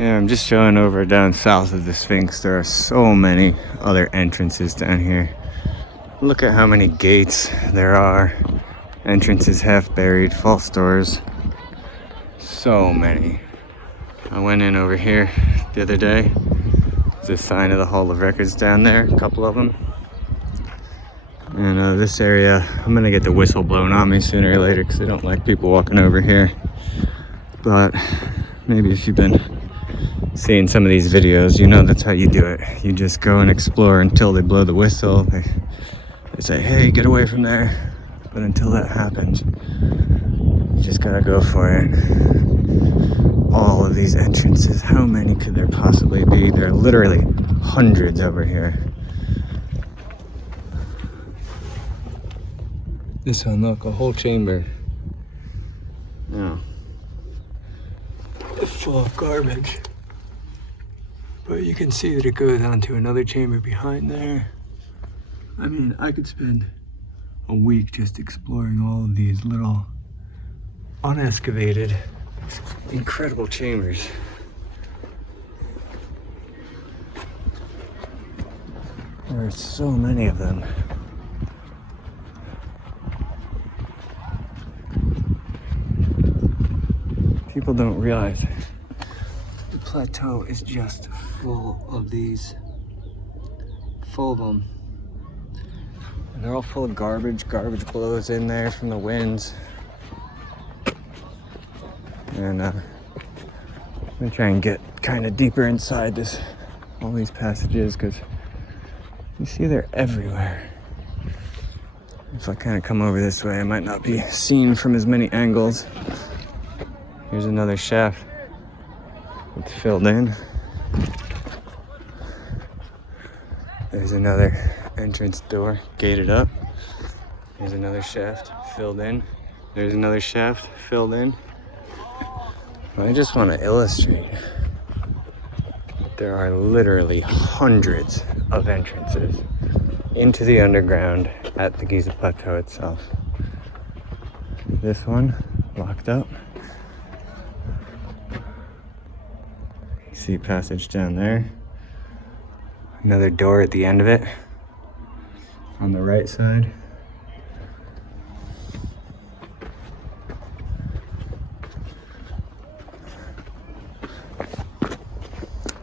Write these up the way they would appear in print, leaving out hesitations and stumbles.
Yeah, I'm just showing over down south of the Sphinx. There are so many other entrances down here. Look at how many gates there are. Entrances half buried, false doors. So many. I went in over here the other day. There's a sign of the Hall of Records down there, a couple of them. And this area, I'm gonna get the whistle blown on me sooner or later because I don't like people walking over here. But maybe if you've been seeing some of these videos, you know that's how you do it. You just go and explore until they blow the whistle. They say, hey, get away from there. But until that happens, you just gotta go for it. All of these entrances, how many could there possibly be? There are literally hundreds over here. This one, look, a whole chamber. Yeah. It's full of garbage. But you can see that it goes on to another chamber behind there. I mean, I could spend a week just exploring all of these little unexcavated, incredible chambers. There are so many of them. People don't realize the plateau is just full of these, full of them. And they're all full of garbage. Garbage blows in there from the winds. And I'm gonna try and get kind of deeper inside all these passages, because you see they're everywhere. If I kind of come over this way, I might not be seen from as many angles. Here's another shaft. It's filled in. There's another entrance door, gated up. There's another shaft, filled in. There's another shaft, filled in. I just want to illustrate that there are literally hundreds of entrances into the underground at the Giza Plateau itself. This one, locked up. You see passage down there. Another door at the end of it, on the right side.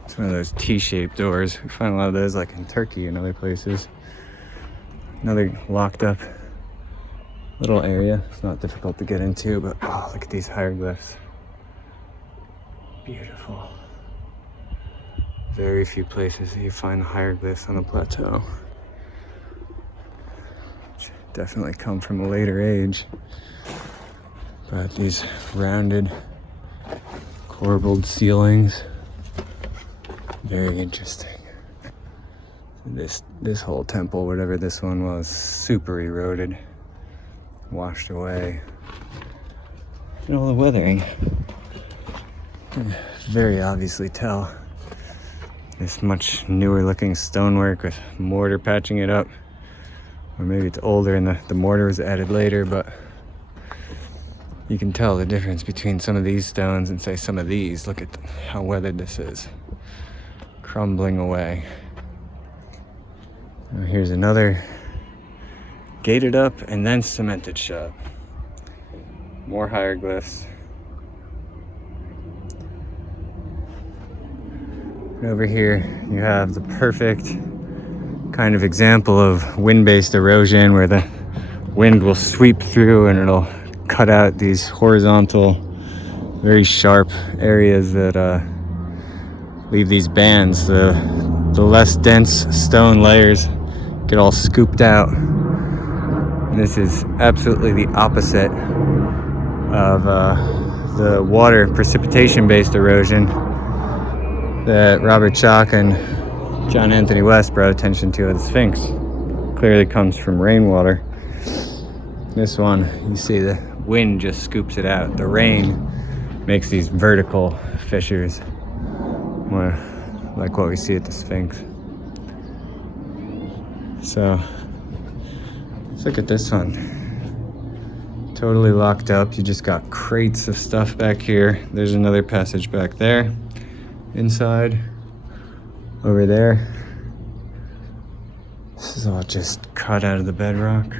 It's one of those T-shaped doors. We find a lot of those like in Turkey and other places. Another locked up little area. It's not difficult to get into, but oh, look at these hieroglyphs. Beautiful. Very few places that you find hieroglyphs on the plateau. Which definitely come from a later age. But these rounded, corbelled ceilings, very interesting. This whole temple, whatever this one was, super eroded, washed away. And all the weathering. You can very obviously tell. This much newer looking stonework with mortar patching it up. Or maybe it's older and the mortar was added later, but you can tell the difference between some of these stones and say some of these. Look at how weathered this is. Crumbling away. Now here's another gated up and then cemented shut. More hieroglyphs. And over here you have the perfect kind of example of wind-based erosion, where the wind will sweep through and it'll cut out these horizontal, very sharp areas that leave these bands. The less dense stone layers get all scooped out. And this is absolutely the opposite of the water precipitation-based erosion that Robert Schoch and John Anthony West brought attention to at the Sphinx. Clearly comes from rainwater. This one, you see the wind just scoops it out. The rain makes these vertical fissures, more like what we see at the Sphinx. So, let's look at this one. Totally locked up. You just got crates of stuff back here. There's another passage back there. inside over there. This is all just cut out of the bedrock.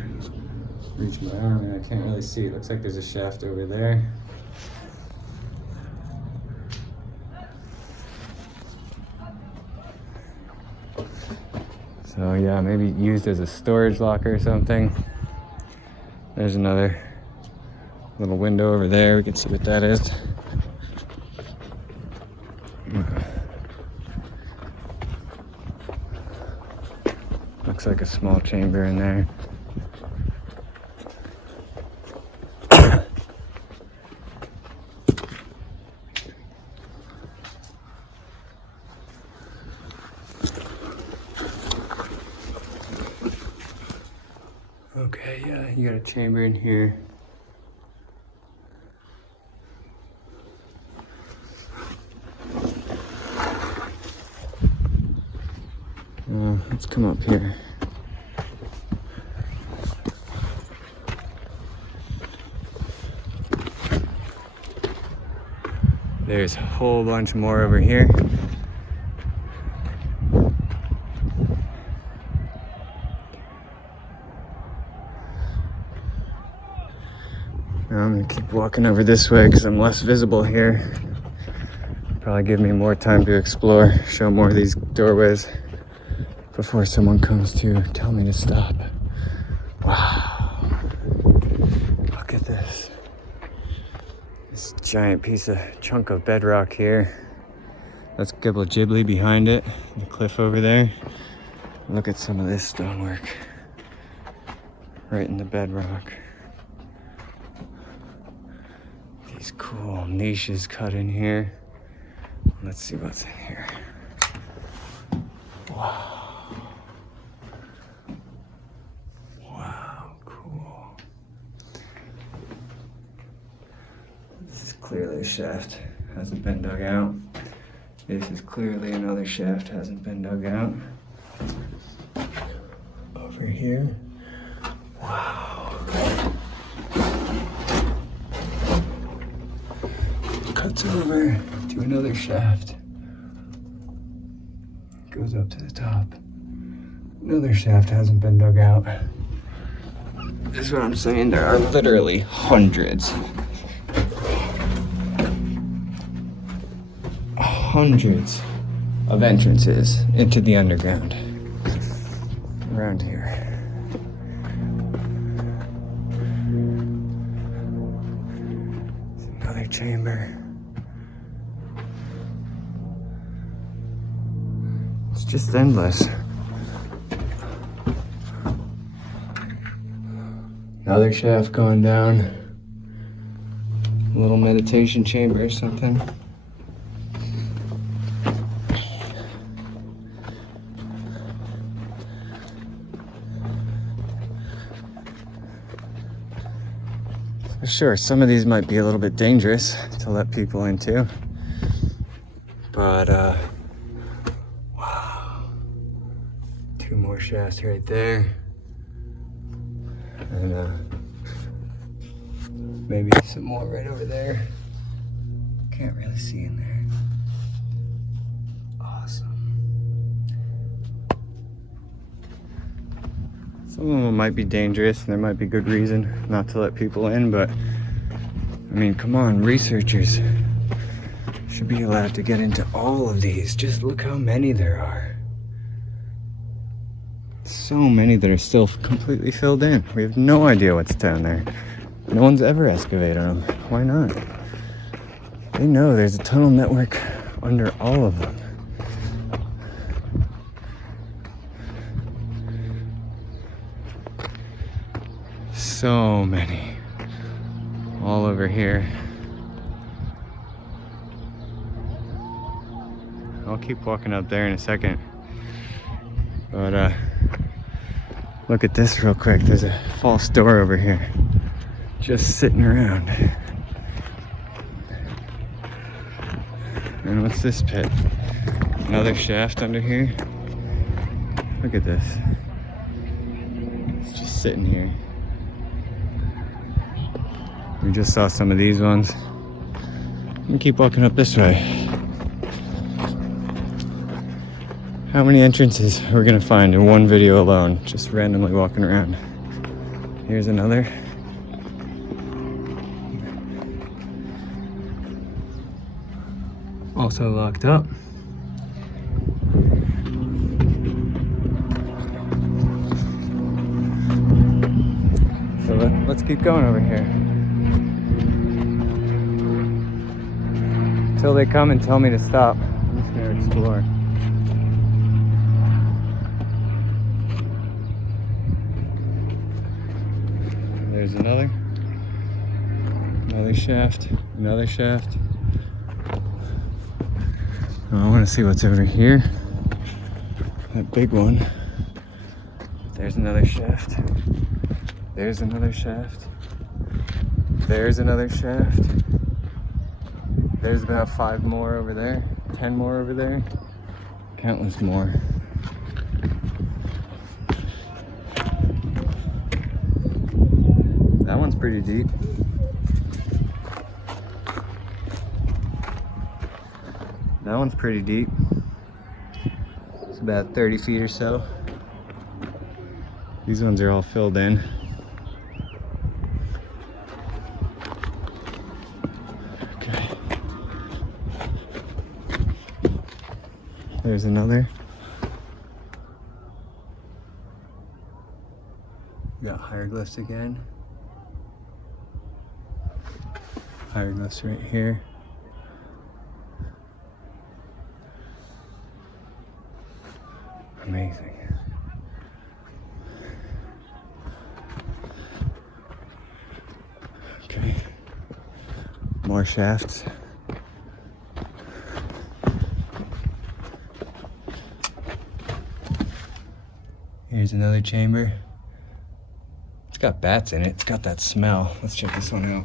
Reach my arm and I can't really see. It looks like there's a shaft over there. So yeah, maybe used as a storage locker or something. There's another little window over there. We can see what that is. Looks like a small chamber in there. Okay, yeah, you got a chamber in here. Let's come up here. There's a whole bunch more over here. Now I'm gonna keep walking over this way because I'm less visible here. Probably give me more time to explore, show more of these doorways before someone comes to tell me to stop. Wow. Look at this. This giant chunk of bedrock here. That's Gibble Ghibli behind it, the cliff over there. Look at some of this stonework right in the bedrock. These cool niches cut in here. Let's see what's in here. Wow. Wow, cool. This is clearly a shaft, hasn't been dug out. This is clearly another shaft, hasn't been dug out. Over here. Wow. Cuts over to another shaft. Goes up to the top. Another shaft hasn't been dug out. This is what I'm saying. There are literally hundreds of entrances into the underground around here. There's another chamber. It's just endless. Another shaft going down. A little meditation chamber or something. Sure, some of these might be a little bit dangerous to let people into, but wow, 2 more shafts right there, and maybe some more right over there. Can't really see in there. Awesome. Some of them might be dangerous and there might be good reason not to let people in, but I mean, come on, researchers should be allowed to get into all of these. Just look how many there are. So many that are still completely filled in. We have no idea what's down there. No one's ever excavated them. Why not? They know there's a tunnel network under all of them. So many. All over here. I'll keep walking up there in a second. But look at this real quick. There's a false door over here. Just sitting around. And what's this pit? Another shaft under here. Look at this. It's just sitting here. We just saw some of these ones. I'm gonna keep walking up this way. how many entrances we're gonna find in one video alone, just randomly walking around. Here's another. Also locked up. So let's keep going over here. Until they come and tell me to stop. I'm just gonna explore. There's another shaft, another shaft. I want to see what's over here. That big one. There's another shaft. There's another shaft. There's another shaft. There's about 5 more over there. 10 more over there. Countless more. That one's pretty deep. That one's pretty deep. It's about 30 feet or so. These ones are all filled in. Okay. There's another. We got hieroglyphs again. Hieroglyphs right here. Amazing. Okay. More shafts. Here's another chamber. It's got bats in it. It's got that smell. Let's check this one out.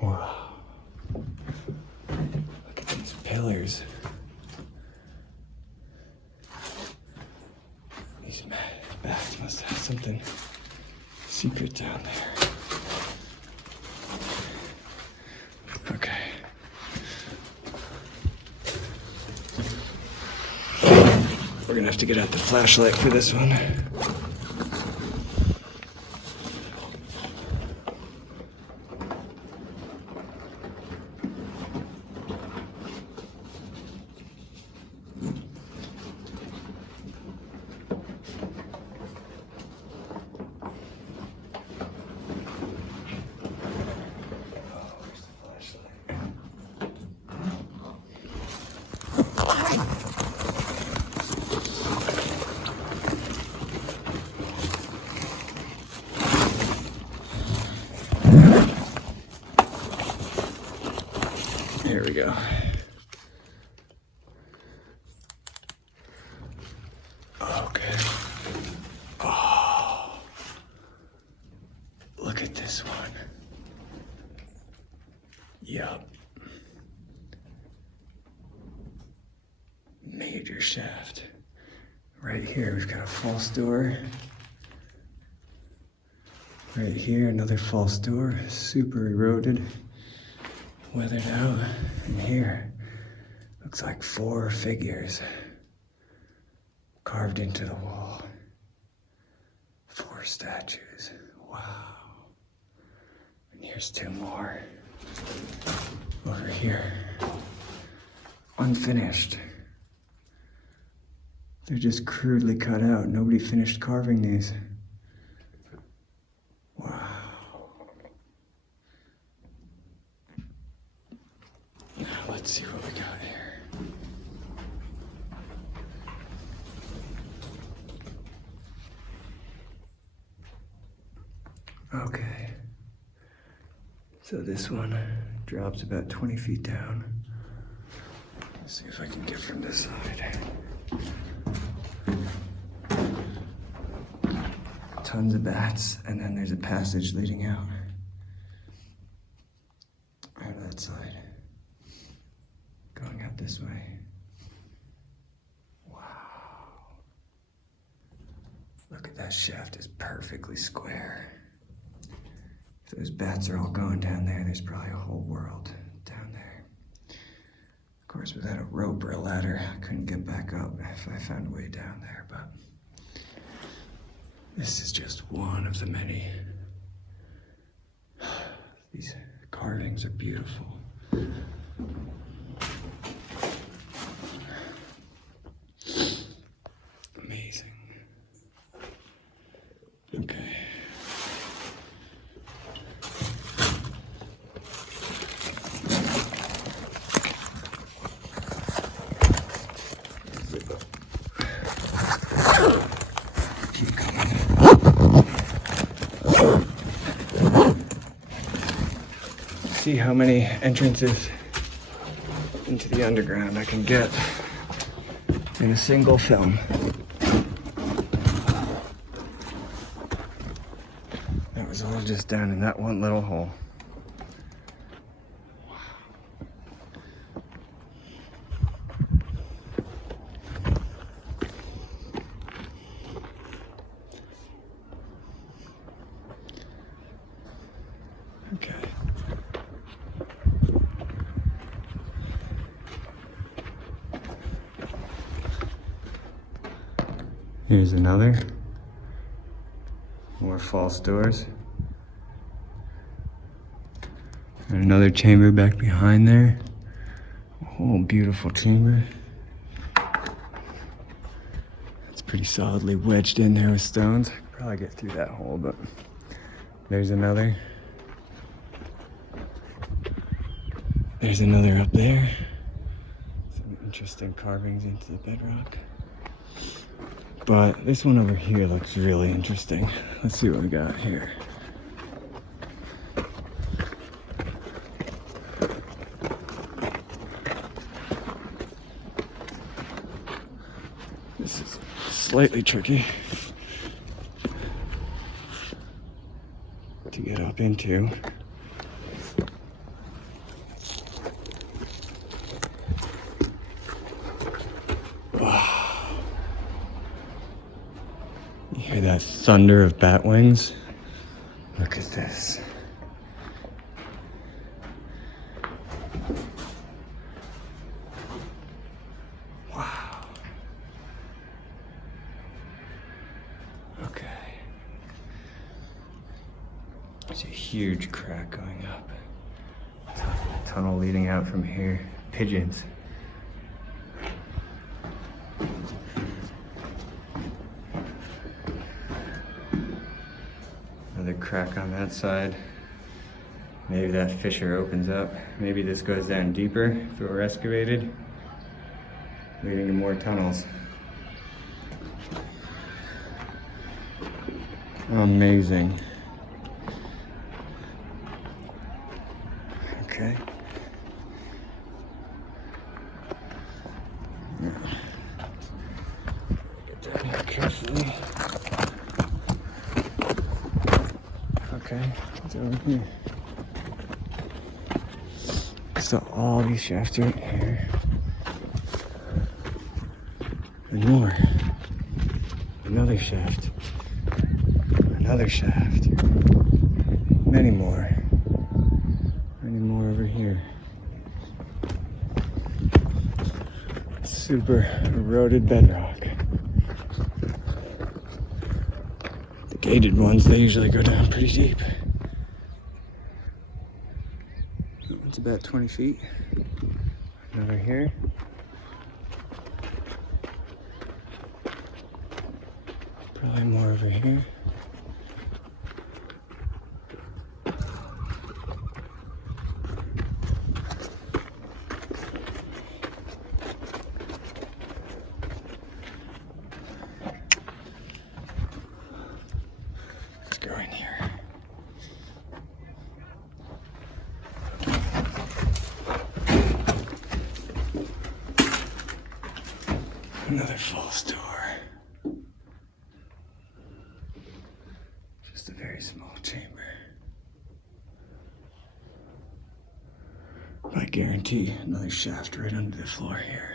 Wow. Look at these pillars. These bats must have something secret down there. Okay. We're gonna have to get out the flashlight for this one. Here we go. Okay. Oh, look at this one. Yup. Major shaft. Right here, we've got a false door. Right here, another false door, super eroded. Weathered out. And here, looks like 4 figures carved into the wall. 4 statues. Wow. And here's 2 more. Over here. Unfinished. They're just crudely cut out. Nobody finished carving these. Wow. Let's see what we got here. Okay. So this one drops about 20 feet down. Let's see if I can get from this side. Tons of bats, and then there's a passage leading out of that side. Going out this way. Wow. Look at that shaft, is perfectly square. If those bats are all going down there, there's probably a whole world down there. course, without a rope or a ladder, I couldn't get back up if I found a way down there, but this is just one of the many. These carvings are beautiful. Amazing. Okay. Keep coming. See how many entrances into the underground I can get in a single film. That was all just down in that one little hole. Okay. Here's another. More false doors. And another chamber back behind there. A whole beautiful chamber. It's pretty solidly wedged in there with stones. I could probably get through that hole, but there's another. There's another up there. Some interesting carvings into the bedrock. But this one over here looks really interesting. Let's see what we got here. This is slightly tricky to get up into. Hear that thunder of bat wings? Look at this. Wow. Okay. There's a huge crack going up. Tunnel leading out from here. Pigeons. Another crack on that side. Maybe that fissure opens up. Maybe this goes down deeper if it were excavated, leading to more tunnels. Amazing. Okay. Get down here carefully. Okay, what's over here? So all these shafts right here. And more. Another shaft. Another shaft. Many more. Many more over here. Super eroded bedrock. The gated ones, they usually go down pretty deep. That one's about 20 feet. Another here. Probably more over here. Let's go in here. Another false door. Just a very small chamber. I guarantee another shaft right under the floor here.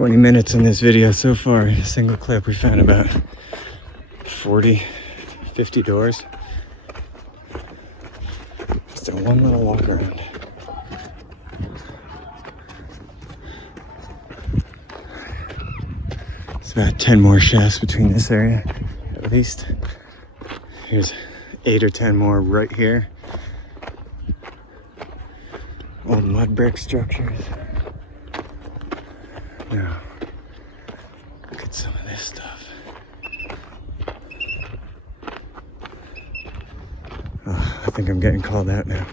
20 minutes in this video so far. A single clip, we found about 40, 50 doors. Just a one little walk around. It's about 10 more shafts between this area, at least. Here's 8 or 10 more right here. Old mud brick structures. Now, look at some of this stuff. Oh, I think I'm getting called out now.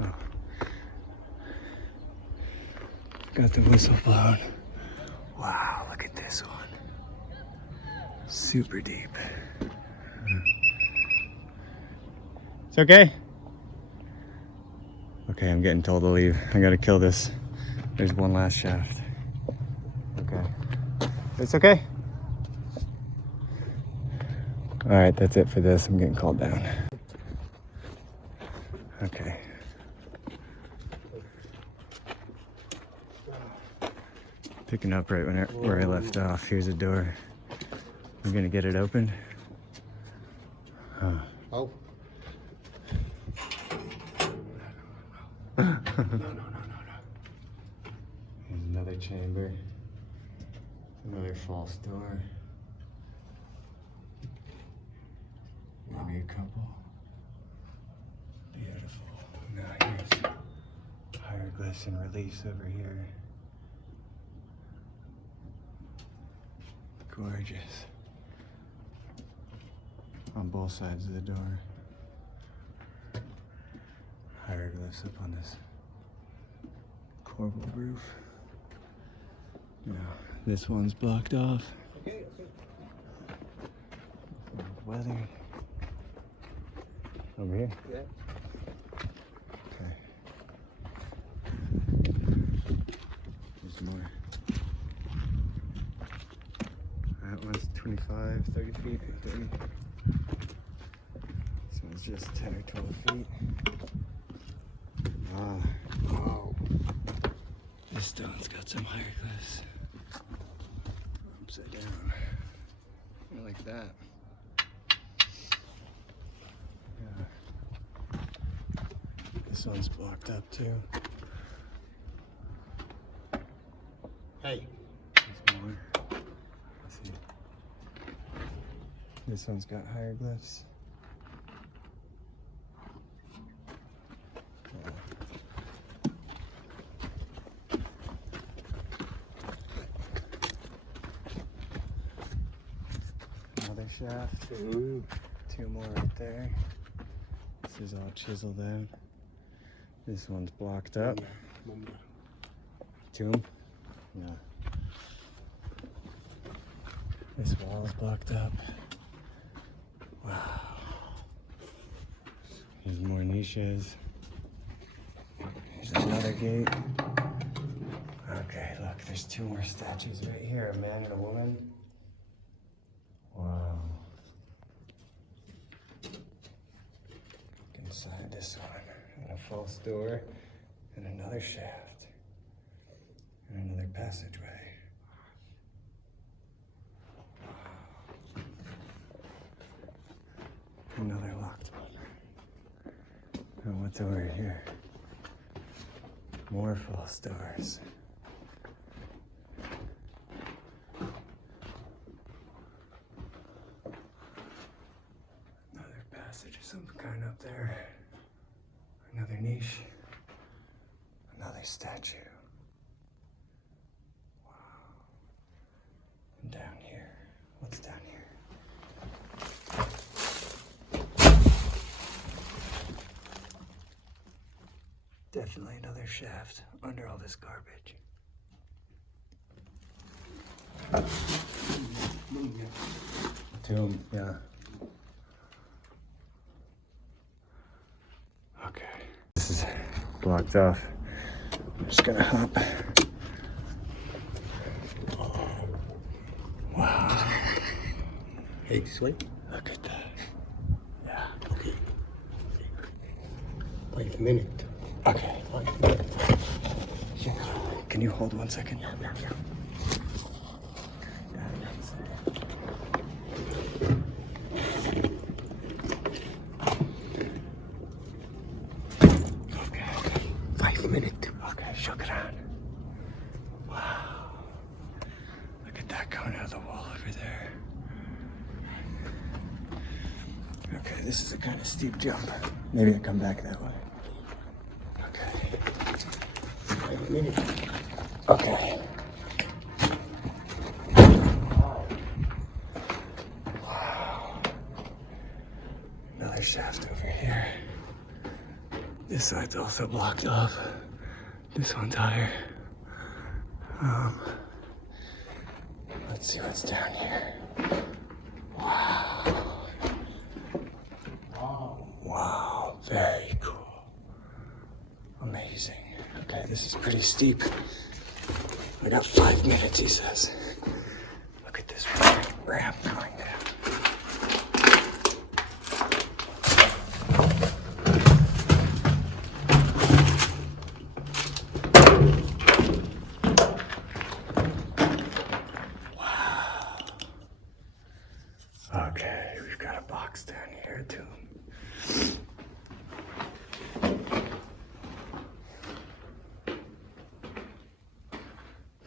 Oh. Got the whistle blown. Wow, look at this one. Super deep. It's okay. Okay, I'm getting told to leave. I gotta kill this. There's one last shaft. Okay. It's okay. All right, that's it for this. I'm getting called down. Okay. Picking up right where I left off. Here's a door. I'm gonna get it open. Huh. Oh. No. Another chamber. Another false door. Maybe a couple. Beautiful. Now here's hieroglyphs and reliefs over here. Gorgeous. On both sides of the door. Hieroglyphs up on this corbel roof. Now, this one's blocked off. Weather. Over here? Yeah. Okay. There's more. That one's 25, 30 feet. 30. This one's just 10 or 12 feet. Ah, wow. This stone's got some hieroglyphs. Upside down. I like that. Yeah. This one's blocked up too. Hey. There's more. Let's see. This one's got hieroglyphs. Another shaft. Ooh. 2 more right there. This is all chiseled out. This one's blocked up. Tomb? Yeah. This wall is blocked up. Wow. There's more niches. There's another gate. Okay, look, there's 2 more statues right here, a man and a woman. Wow. Inside this one, and a false door, and another shaft, and another passageway. Another locked one. And what's over here? More false doors. Another passage of some kind up there. Another niche. Another statue. Wow. And down here. What's down here? Definitely another shaft under all this garbage. Tomb, yeah. Okay. This is blocked off. I'm just gonna hop. Wow. Hey, this way. Look at that. Yeah. Okay. 5 minutes. Okay. 5 minutes. Yeah. can you hold 1 second? Yeah. Okay. 5 minutes. Okay, shukran. Wow. Look at that coming out of the wall over there. Okay, this is a kind of steep jump. Maybe I come back that way. Okay. 5 minutes. Okay. Wow. Another shaft over here. This side's also blocked off. This one's higher. Let's see what's down here. Wow. Wow, very cool. Amazing. Okay, this is pretty steep. I got 5 minutes, he says. Look at this ramp going down. Okay, we've got a box down here too.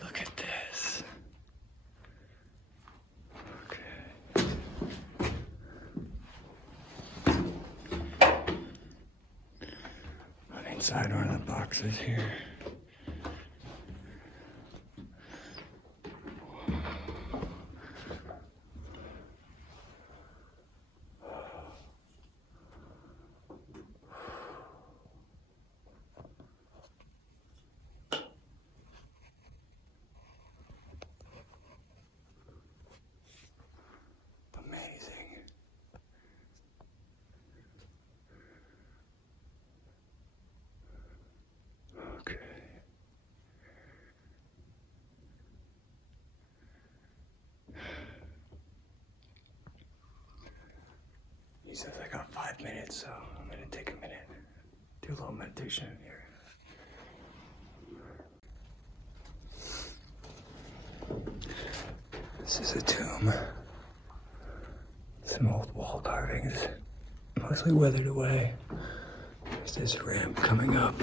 Look at this. Okay. I'm inside one of the boxes here. Amazing. Okay. He says I got 5 minutes, so I'm gonna take a minute, do a little meditation here. This is a tomb. Some old wall carvings, mostly weathered away. There's this ramp coming up.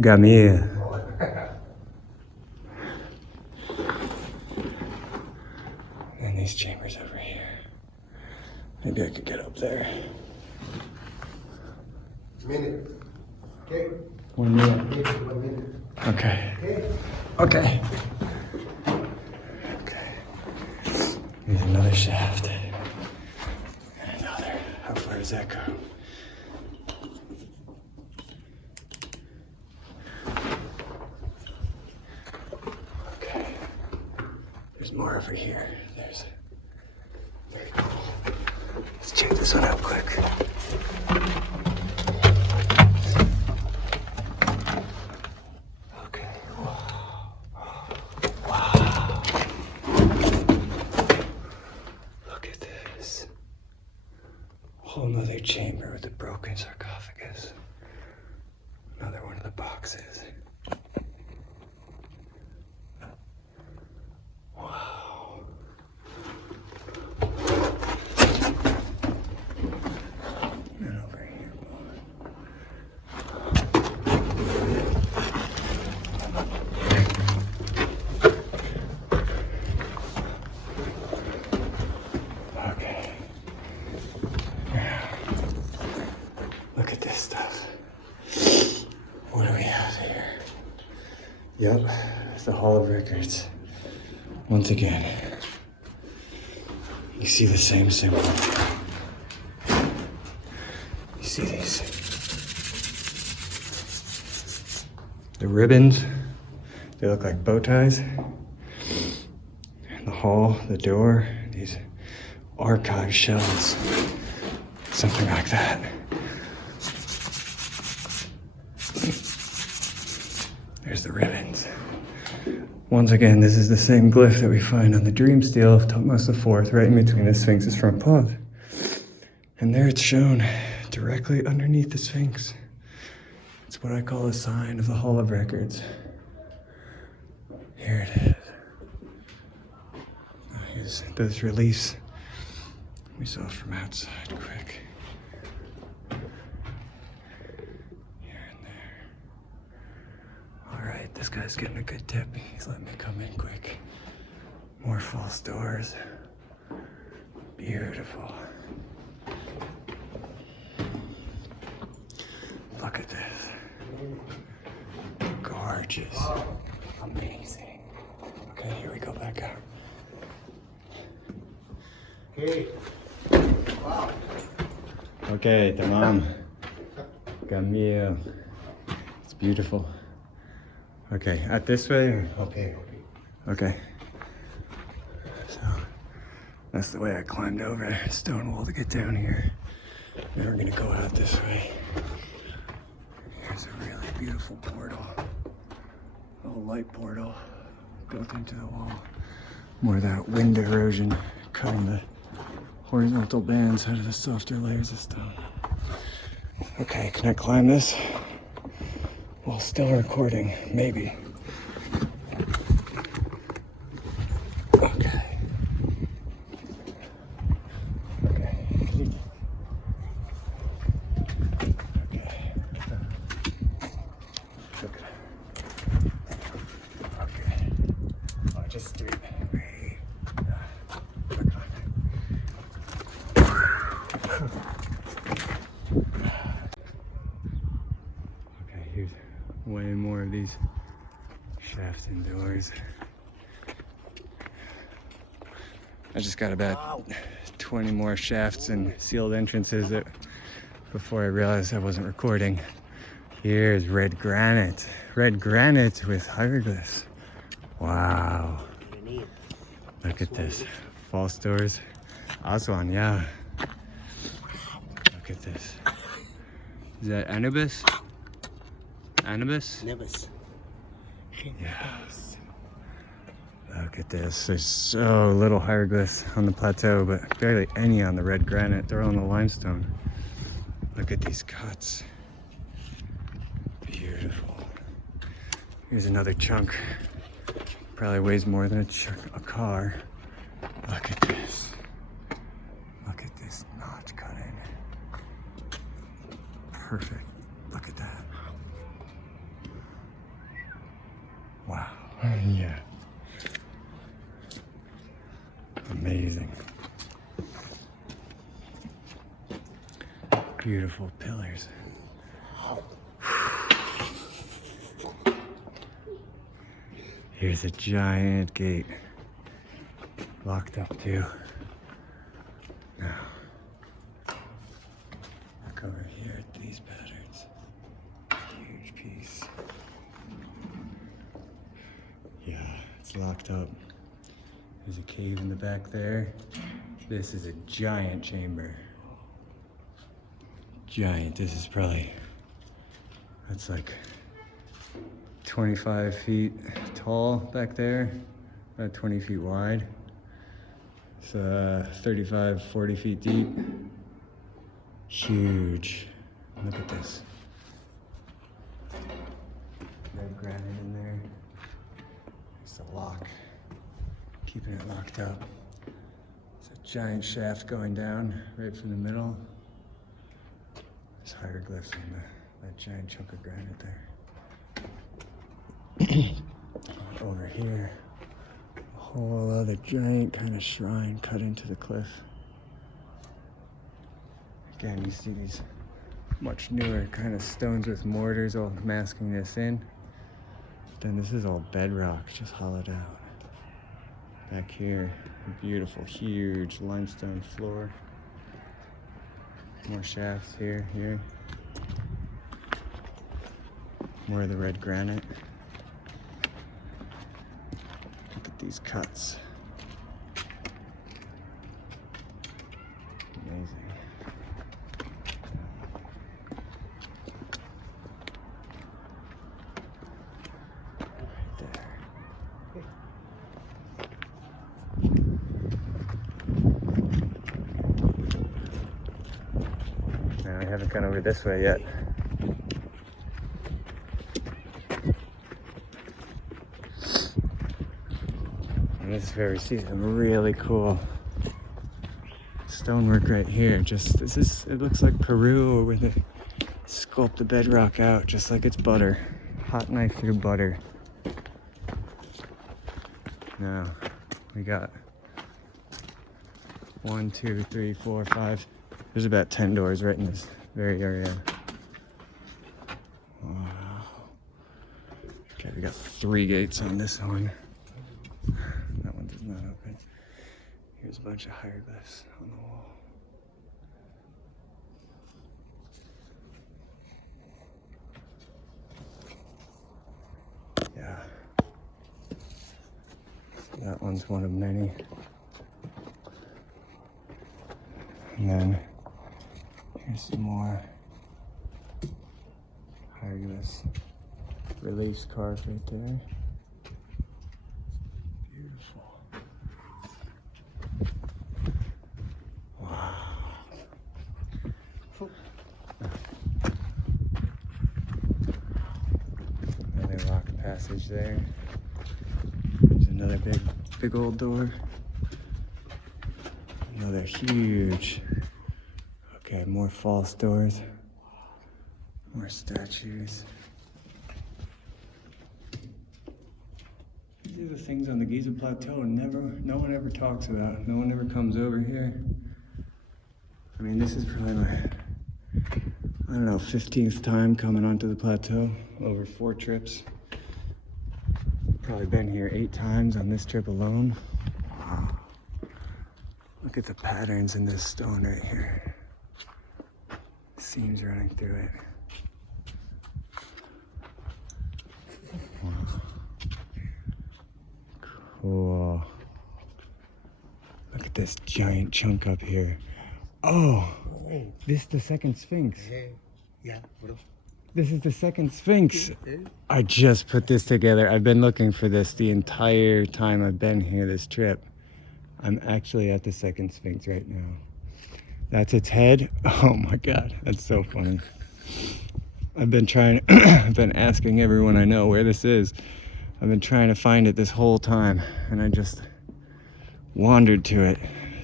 Gamir. And these chambers over here. Maybe I could get up there. Minute. Okay. 1 minute. 1 minute. Okay. Okay. Okay. Okay. Here's another shaft. And another. How far does that go? Okay. There's more over here. There's. Very cool. Let's check this one out quick. Okay. Wow. Wow. Look at this. Whole nother chamber with a broken sarcophagus. Another one of the boxes. Wow. And over here. Okay. Look at this stuff. What do we have here? Yep, it's the Hall of Records. Once again, you see the same symbol. You see these? The ribbons, they look like bow ties. And the hall, the door, these archive shells. Something like that. There's the ribbons. Once again, this is the same glyph that we find on the dream stele of Thutmose IV, right in between the Sphinx's front paws. And there it's shown, directly underneath the Sphinx. It's what I call a sign of the Hall of Records. Here it is. Here's those reliefs we saw from outside, quick. Here and there. All right, this guy's getting a good tip. He's letting me come in quick. More false doors. Beautiful. Look at this. Gorgeous. Amazing. Okay, here we go back out. Okay. Wow. Okay, tamam. Camille. It's beautiful. Okay, out this way? Or? Okay. Okay. So, that's the way I climbed over a stone wall to get down here. Now we're gonna go out this way. Here's a really beautiful portal. A little light portal built into the wall. More of that wind erosion cutting the horizontal bands out of the softer layers of stone. Okay, can I climb this while still recording? Maybe. Okay. Okay. Okay. Okay. Oh, just do it. Okay, here's way more of these shafts and doors. I just got about 20 more shafts and sealed entrances before I realized I wasn't recording. Here's red granite. Red granite with hieroglyphs. Wow. Look at this. False doors. Aswan, yeah. Look at this. Is that Anubis? Anubis? Nebus. Yeah. Look at this. There's so little hieroglyphs on the plateau, but barely any on the red granite. They're all on the limestone. Look at these cuts. Beautiful. Here's another chunk. Probably weighs more than a car. Look at this. Look at this notch cut in. Perfect. Look at that. Wow. Yeah. Amazing. Beautiful pillars. Here's a giant gate. Locked up too. Now, look over here at these patterns. Huge piece. Yeah, it's locked up. There's a cave in the back there. This is a giant chamber. Giant. This is probably, that's like 25 feet tall back there, about 20 feet wide. It's 35, 40 feet deep. Huge. Look at this. Red granite in there. There's a lock, keeping it locked up. It's a giant shaft going down right from the middle. There's hieroglyphs on that giant chunk of granite there. Over here, a whole other giant kind of shrine cut into the cliff. Again, you see these much newer kind of stones with mortars all masking this in. Then this is all bedrock, just hollowed out. Back here, a beautiful, huge limestone floor. More shafts here. More of the red granite. Look at these cuts. haven't gone over this way yet. And this is where we see some really cool stonework right here. Just it looks like Peru, where they sculpt the bedrock out just like it's butter. Hot knife through butter. Now we got 1, 2, 3, 4, 5. There's about 10 doors right in this very area. Wow. Okay, we got 3 gates on this one. That one does not open. Here's a bunch of hieroglyphs on the wall. Yeah. That one's one of many. And then here's some more hieroglyphs. Reliefs carved right there. Beautiful. Wow. Another rock passage there. There's another big old door. Another huge. Okay, more false doors. More statues. These are the things on the Giza Plateau no one ever talks about. No one ever comes over here. I mean, this is probably my, I don't know, 15th time coming onto the plateau, over 4 trips. Probably been here 8 times on this trip alone. Wow. Look at the patterns in this stone right here. Seams running through it. Wow. Cool. Look at this giant chunk up here. Oh, this is the Second Sphinx. Yeah, bro. This is the Second Sphinx. I just put this together. I've been looking for this the entire time I've been here this trip. I'm actually at the Second Sphinx right now. That's its head. Oh my God, that's so funny. I've been trying, I've been asking everyone I know where this is. I've been trying to find it this whole time, and I just wandered to it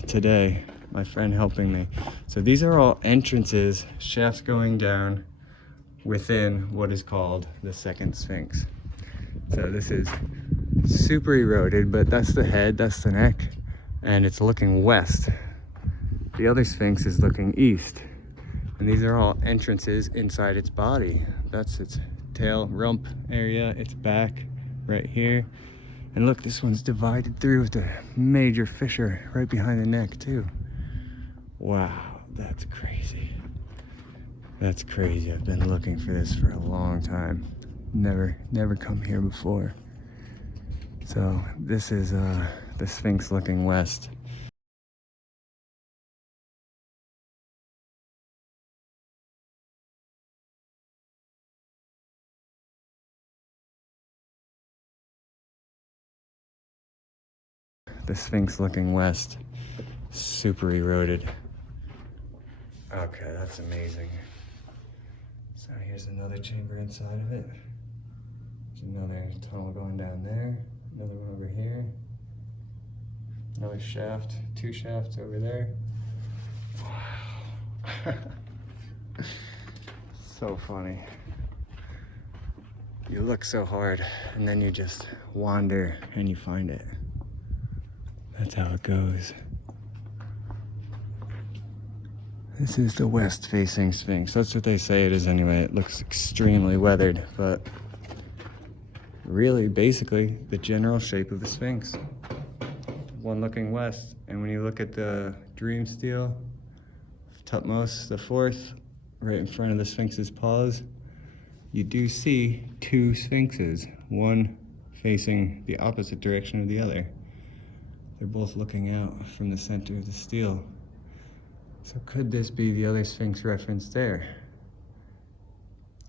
today. My friend helping me. So these are all entrances, shafts going down within what is called the Second Sphinx. So this is super eroded, but that's the head, that's the neck, and it's looking west. The other Sphinx is looking east. And these are all entrances inside its body. That's its tail, rump area, its back right here. And look, this one's divided through with a major fissure right behind the neck too. Wow, that's crazy. That's crazy. I've been looking for this for a long time. Never come here before. So this is the Sphinx looking west. The Sphinx looking west, super eroded. Okay, that's amazing. So here's another chamber inside of it. There's another tunnel going down there, another one over here, another shaft, 2 shafts over there. Wow. So funny. You look so hard and then you just wander and you find it. That's how it goes. This is the west-facing Sphinx. That's what they say it is anyway. It looks extremely weathered, but really, basically, the general shape of the Sphinx. One looking west, and when you look at the dream stele, Tutmos the fourth, right in front of the Sphinx's paws, you do see 2 Sphinxes, one facing the opposite direction of the other. They're both looking out from the center of the stele. So could this be the other Sphinx referenced there?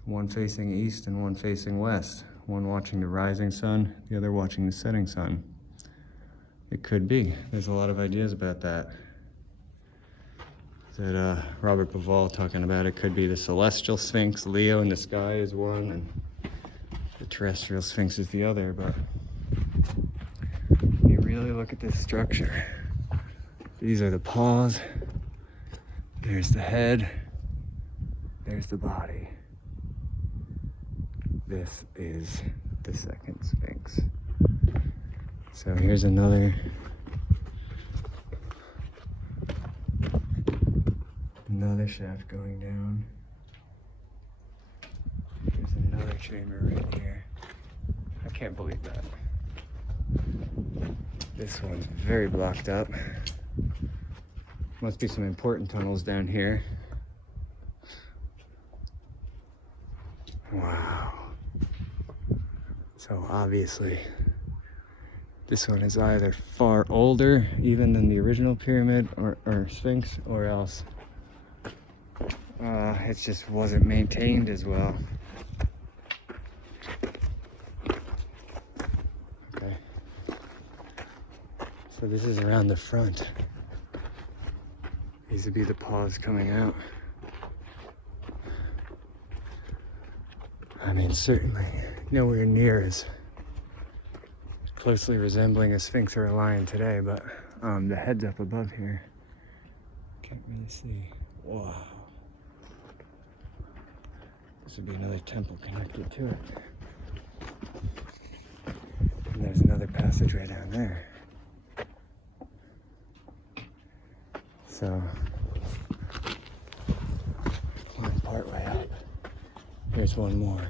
One facing east and one facing west. One watching the rising sun, the other watching the setting sun. It could be. There's a lot of ideas about that. that Robert Bauval talking about. It could be the celestial sphinx. Leo in the sky is one, and the terrestrial sphinx is the other. But you really look at this structure. These are the paws. There's the head. There's the body. This is the second sphinx. So here's another shaft going down. There's another chamber right here. I can't believe that. This one's very blocked up. Must be some important tunnels down here. Wow. So obviously, this one is either far older even than the original pyramid or sphinx, or else it just wasn't maintained as well. Okay. So this is around the front. These would be the paws coming out. I mean, certainly nowhere near as closely resembling a sphinx or a lion today, but the head's up above here. Can't really see. Wow. This would be another temple connected to it. And there's another passageway down there. So, climb part way up. Here's one more.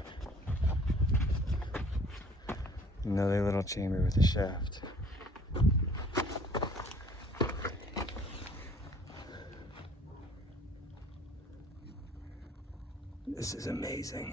Another little chamber with a shaft. This is amazing.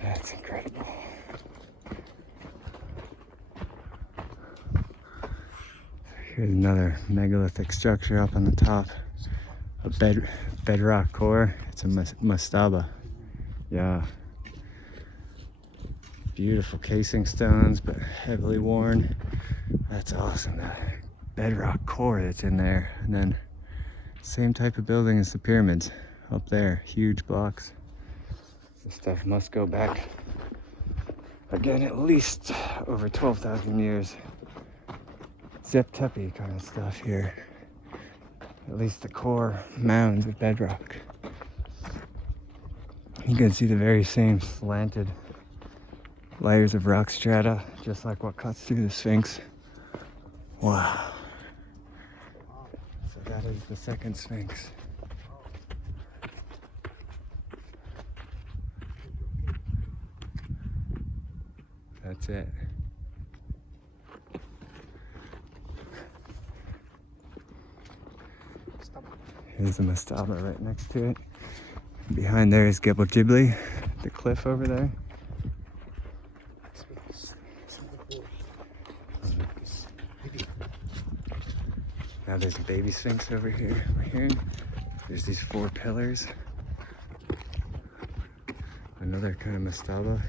That's incredible. Here's another megalithic structure up on the top. A bedrock core. It's a mastaba. Yeah. Beautiful casing stones, but heavily worn. That's awesome. That bedrock core that's in there. And then same type of building as the pyramids up there. Huge blocks. This stuff must go back, again, at least over 12,000 years. Zep Tepe kind of stuff here. At least the core mounds of bedrock. You can see the very same slanted layers of rock strata, just like what cuts through the Sphinx. Wow. So that is the second Sphinx. That's it. Here's the mastaba right next to it. Behind there is Gebel Ghibli, the cliff over there. Now there's a baby sphinx over here. There's these 4 pillars. Another kind of mastaba.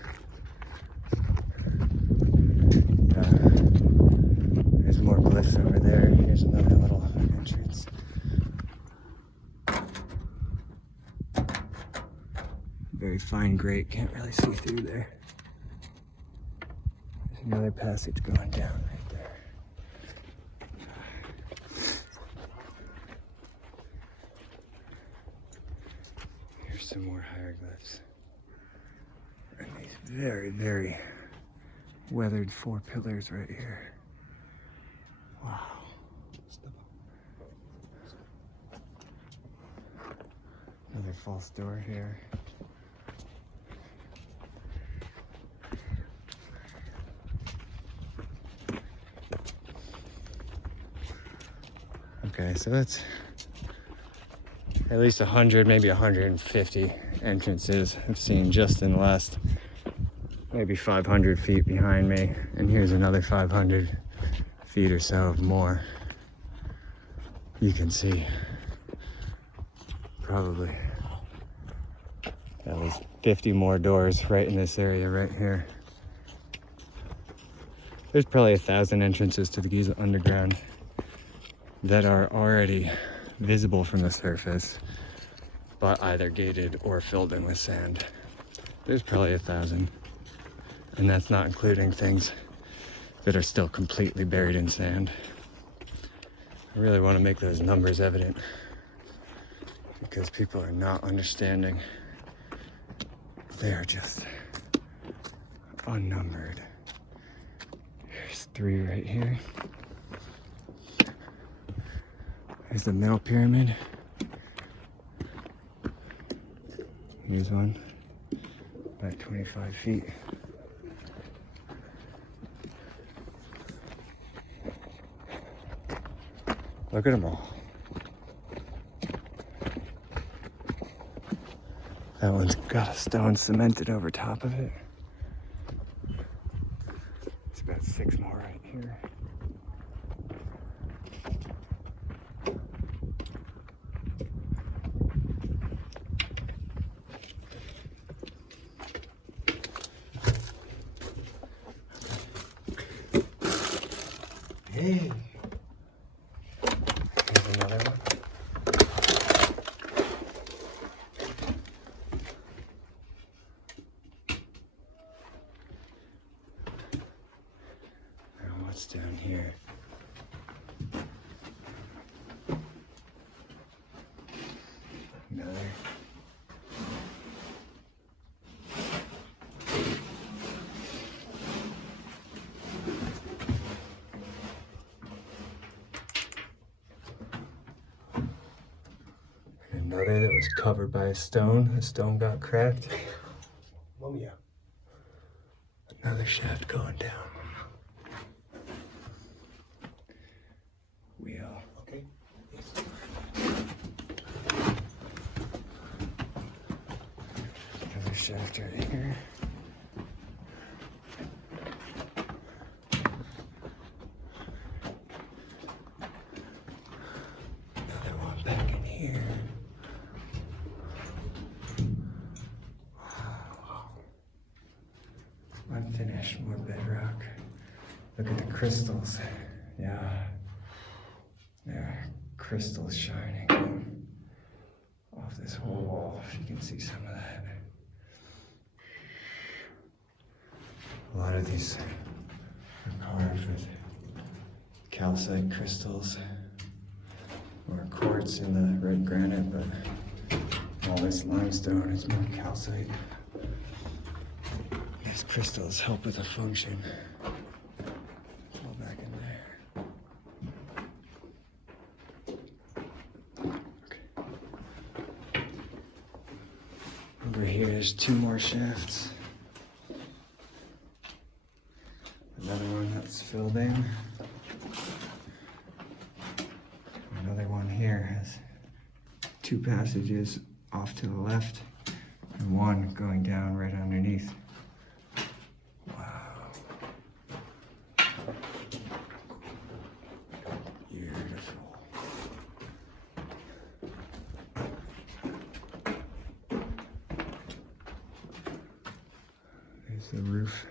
There's more glyphs over there. Here's another little entrance. Very fine grate, can't really see through there. There's another passage going down right there. Here's some more hieroglyphs. And these very, very weathered 4 pillars right here. Wow. Another false door here. Okay, so that's at least 100, maybe 150 entrances I've seen just in the last maybe 500 feet behind me, and here's another 500 feet or so of more. You can see probably that was 50 more doors right in this area right here. There's probably 1,000 entrances to the Giza underground that are already visible from the surface, but either gated or filled in with sand. There's probably 1,000, and that's not including things that are still completely buried in sand. I really want to make those numbers evident because people are not understanding. They are just unnumbered. There's 3 right here. There's the middle pyramid. Here's one, about 25 feet. Look at them all. That one's got a stone cemented over top of it. It's about 6 more right here. Hey. Here's another one. Now what's down here? Another. Another that was covered by a stone. The stone got cracked. Mumia. Another shaft going down. Wheel. Okay. Another shaft right here. Another one back in here. Unfinished, more bedrock. Look at the crystals. Yeah. There are crystals shining off this whole wall, if you can see some of that. A lot of these are carved with calcite crystals or quartz in the red granite, but all this limestone is more calcite. These crystals help with a function. It's all back in there. Okay. Over here, there's 2 more shafts. Another one that's filled in. Another one here has 2 passages off to the left and one going down right underneath. Wow. Beautiful. There's the roof.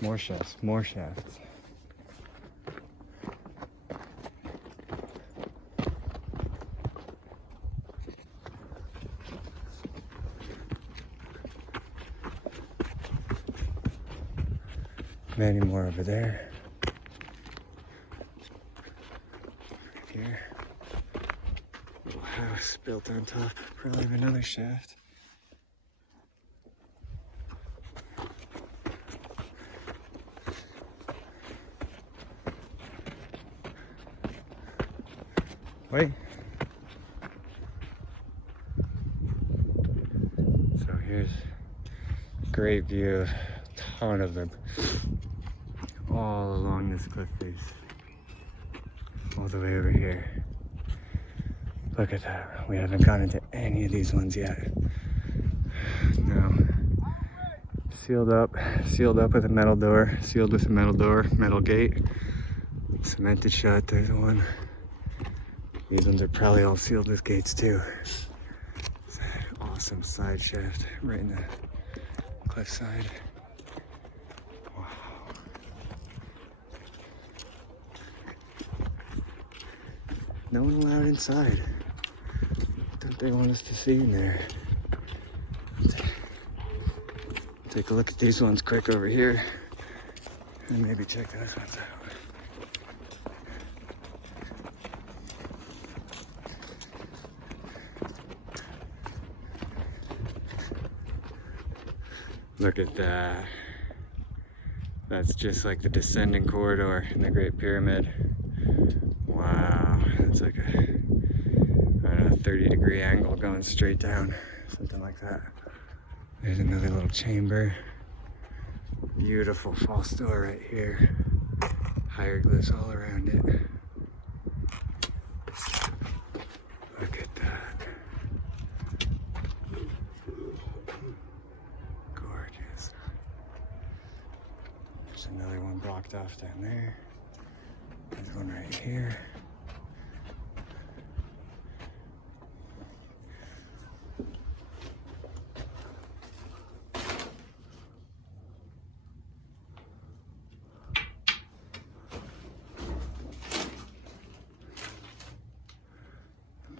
More shafts, more shafts. Many more over there. Right here. Little house built on top, probably of another shaft. Wait. So here's a great view of a ton of them all along this cliff face. All the way over here. Look at that. We haven't gone into any of these ones yet. No. Sealed up with a metal door, sealed with a metal door, metal gate, cemented shut. There's one. These ones are probably all sealed with gates too. It's an awesome side shaft right in the cliff side. Wow. No one allowed inside. What don't they want us to see in there? Take a look at these ones quick over here, and maybe check those ones out. Look at that. That's just like the descending corridor in the Great Pyramid. Wow, it's like a, I don't know, 30-degree angle going straight down, something like that. There's another little chamber. Beautiful false door right here. Hieroglyphs all around it. Look at that. Gorgeous. There's another one blocked off down there. There's one right here.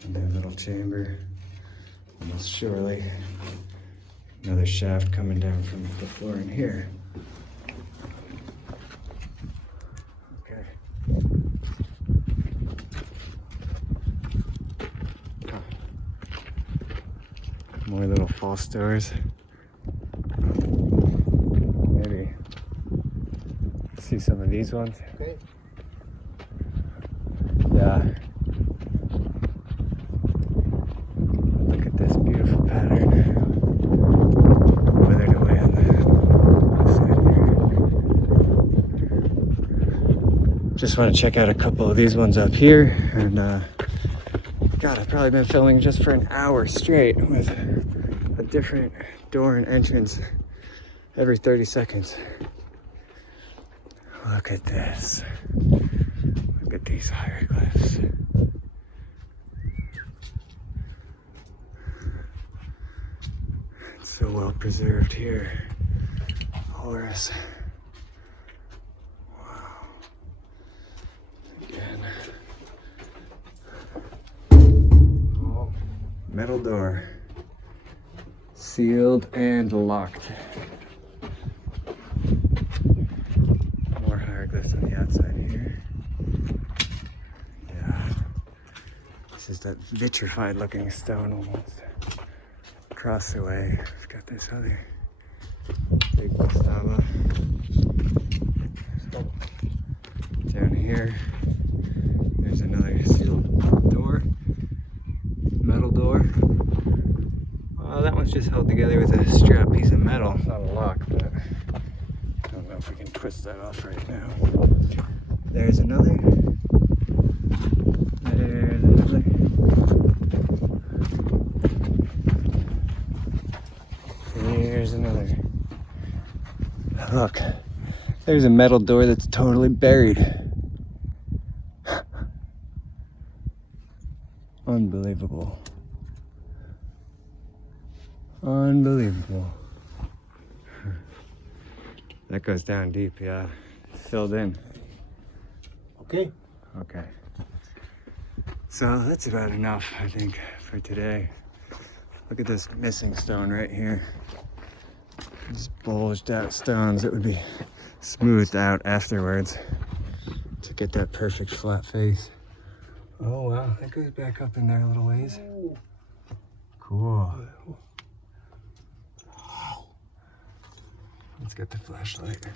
Another little chamber, almost surely another shaft coming down from the floor in here. Okay. Huh. More little false doors. Maybe see some of these ones. Okay. Yeah. This beautiful pattern withered away on the side here. Just want to check out a couple of these ones up here, and God, I've probably been filming just for an hour straight with a different door and entrance every 30 seconds. Look at this. Look at these hieroglyphs. So well preserved here. Horus. Wow. Again. Oh, metal door. Sealed and locked. More hieroglyphs on the outside here. Yeah. This is that vitrified looking stone almost. Across the way, we've got this other big mastaba. Down here, there's another sealed door, metal door. Well, that one's just held together with a strap piece of metal. It's not a lock, but I don't know if we can twist that off right now. There's another. There's another. Here's another. Look, there's a metal door that's totally buried. Unbelievable. Unbelievable. That goes down deep, yeah. Filled in. Okay. Okay. So that's about enough, I think, for today. Look at this missing stone right here. These bulged out stones that would be smoothed out afterwards to get that perfect flat face. Oh wow, that goes back up in there a little ways. Cool. Let's get the flashlight.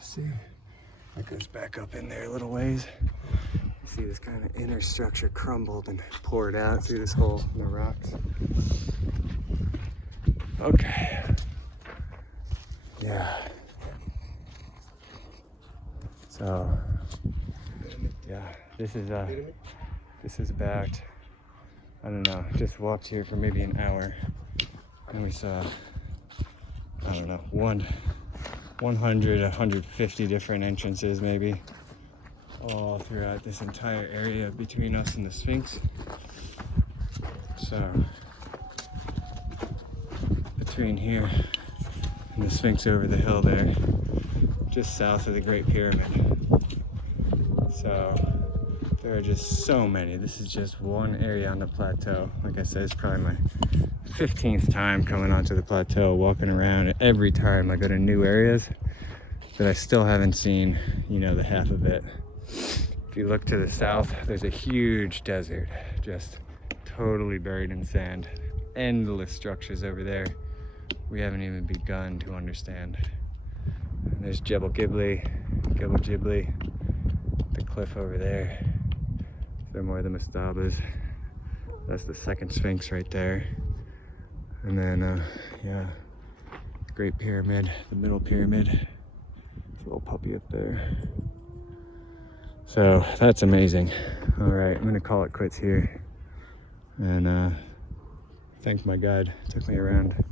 See, it goes back up in there a little ways. You see this kind of inner structure crumbled and poured out through this hole in the rocks. Okay. Yeah. So, yeah, this is about, I don't know, just walked here for maybe an hour, and we saw, I don't know, 100, 150 different entrances maybe, all throughout this entire area between us and the Sphinx. So, between here and the Sphinx over the hill there, just south of the Great Pyramid. So there are just so many. This is just one area on the plateau. Like I said, it's probably my 15th time coming onto the plateau, walking around. Every time I go to new areas that I still haven't seen, you know, the half of it. If you look to the south, there's a huge desert, just totally buried in sand. Endless structures over there we haven't even begun to understand. And there's Jebel Ghibli, the cliff over there. They're more the Mastabas. That's the second Sphinx right there. And then, yeah, the Great Pyramid, the middle pyramid. There's a little puppy up there. So that's amazing. All right, I'm gonna call it quits here. And thank my guide, took me around.